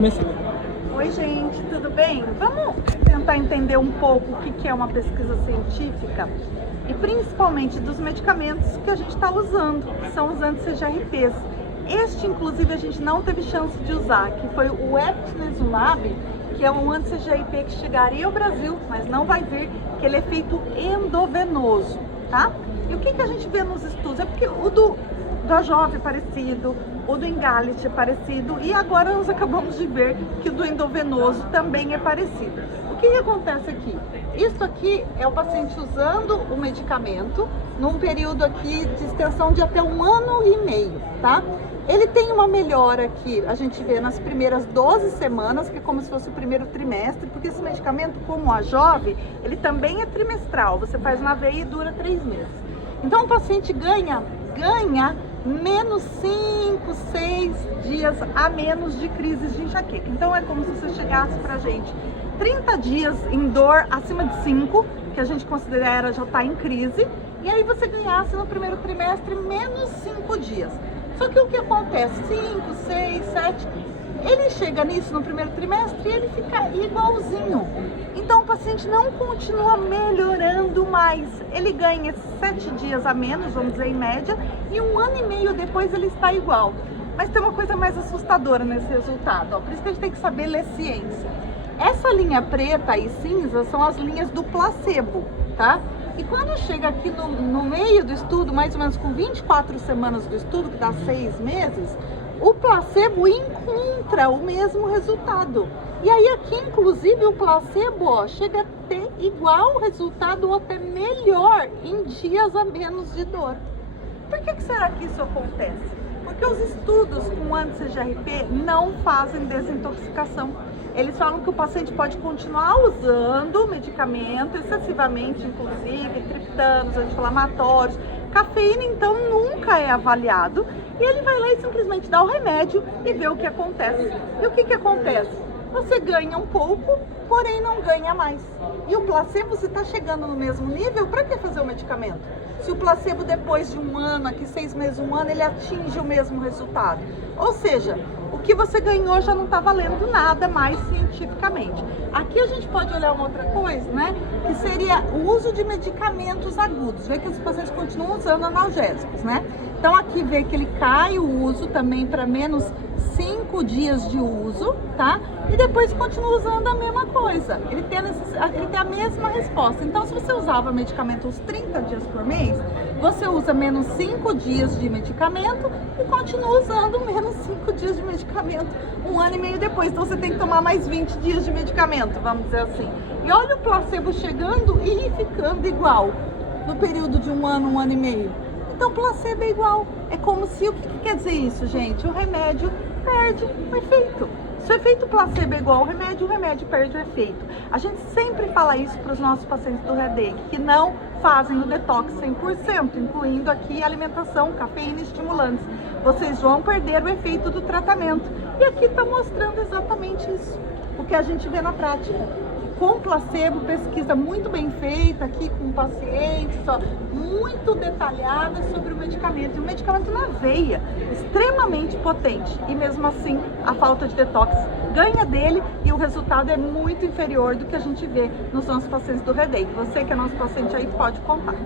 Oi gente, tudo bem? Vamos tentar entender um pouco o que é uma pesquisa científica e principalmente dos medicamentos que a gente está usando, que são os anti-CGRPs. Este, inclusive, a gente não teve chance de usar, que foi o Efinezumab, que é um anti-CGRP que chegaria ao Brasil, mas não vai vir, que ele é feito endovenoso, tá? E o que a gente vê nos estudos? É porque o do Ajovy é parecido, o do Emgality é parecido e agora nós acabamos de ver que o do endovenoso também é parecido. O que acontece aqui? Isso aqui é o paciente usando o medicamento num período aqui de extensão de até 1 ano e meio, tá? Ele tem uma melhora aqui, a gente vê nas primeiras 12 semanas, que é como se fosse o primeiro trimestre, porque esse medicamento, como o Ajovy, ele também é trimestral, você faz na veia e dura 3 meses. Então o paciente ganha menos 5, 6 dias a menos de crises de enxaqueca. Então é como se você chegasse pra gente 30 dias em dor acima de 5, que a gente considera já tá em crise, e aí você ganhasse no primeiro trimestre menos 5 dias. Só que o que acontece? 5, 6, 7, ele chega nisso no primeiro trimestre e ele fica igualzinho. Então o paciente não continua melhorando mais. Ele ganha 7 dias a menos, vamos dizer, em média, e 1 ano e meio depois ele está igual. Mas tem uma coisa mais assustadora nesse resultado, ó. Por isso que a gente tem que saber ler ciência. Essa linha preta e cinza são as linhas do placebo, tá? E quando chega aqui no meio do estudo, mais ou menos com 24 semanas do estudo, que dá 6 meses, o placebo encontra o mesmo resultado. E aí aqui, inclusive, o placebo, ó, chega a ter igual resultado ou até melhor em dias a menos de dor. Por que será que isso acontece? Porque os estudos com anti-CGRP não fazem desintoxicação. Eles falam que o paciente pode continuar usando o medicamento excessivamente, inclusive triptanos, anti-inflamatórios. Cafeína, então, nunca é avaliado e ele vai lá e simplesmente dá o remédio e vê o que acontece. E o que acontece? Você ganha um pouco, porém não ganha mais. E o placebo, você está chegando no mesmo nível, para que fazer o medicamento? Se o placebo, depois de 1 ano, aqui 6 meses, 1 ano, ele atinge o mesmo resultado. Ou seja, o que você ganhou já não está valendo nada mais cientificamente. Aqui a gente pode olhar uma outra coisa, né? Que seria o uso de medicamentos agudos. Vê que os pacientes continuam usando analgésicos, né? Então aqui vê que ele cai o uso também para menos 5 dias de uso, tá? E depois continua usando a mesma coisa. Ele tem a mesma resposta. Então, se você usava medicamento uns 30 dias por mês, você usa menos 5 dias de medicamento e continua usando menos 5 dias de medicamento 1 ano e meio depois. Então, você tem que tomar mais 20 dias de medicamento, vamos dizer assim. E olha o placebo chegando e ficando igual no período de 1 ano, 1 ano e meio. Então, placebo é igual. É como se, o que quer dizer isso, gente? O remédio perde o efeito. Se o efeito placebo é igual ao remédio, o remédio perde o efeito. A gente sempre fala isso para os nossos pacientes do Headache, que não fazem o detox 100%, incluindo aqui alimentação, cafeína e estimulantes. Vocês vão perder o efeito do tratamento. E aqui está mostrando exatamente isso, o que a gente vê na prática. Com placebo, pesquisa muito bem feita aqui com pacientes, ó, muito detalhada sobre o medicamento. E o medicamento na veia, extremamente potente. E mesmo assim, a falta de detox ganha dele e o resultado é muito inferior do que a gente vê nos nossos pacientes do Headache. Você que é nosso paciente aí pode contar.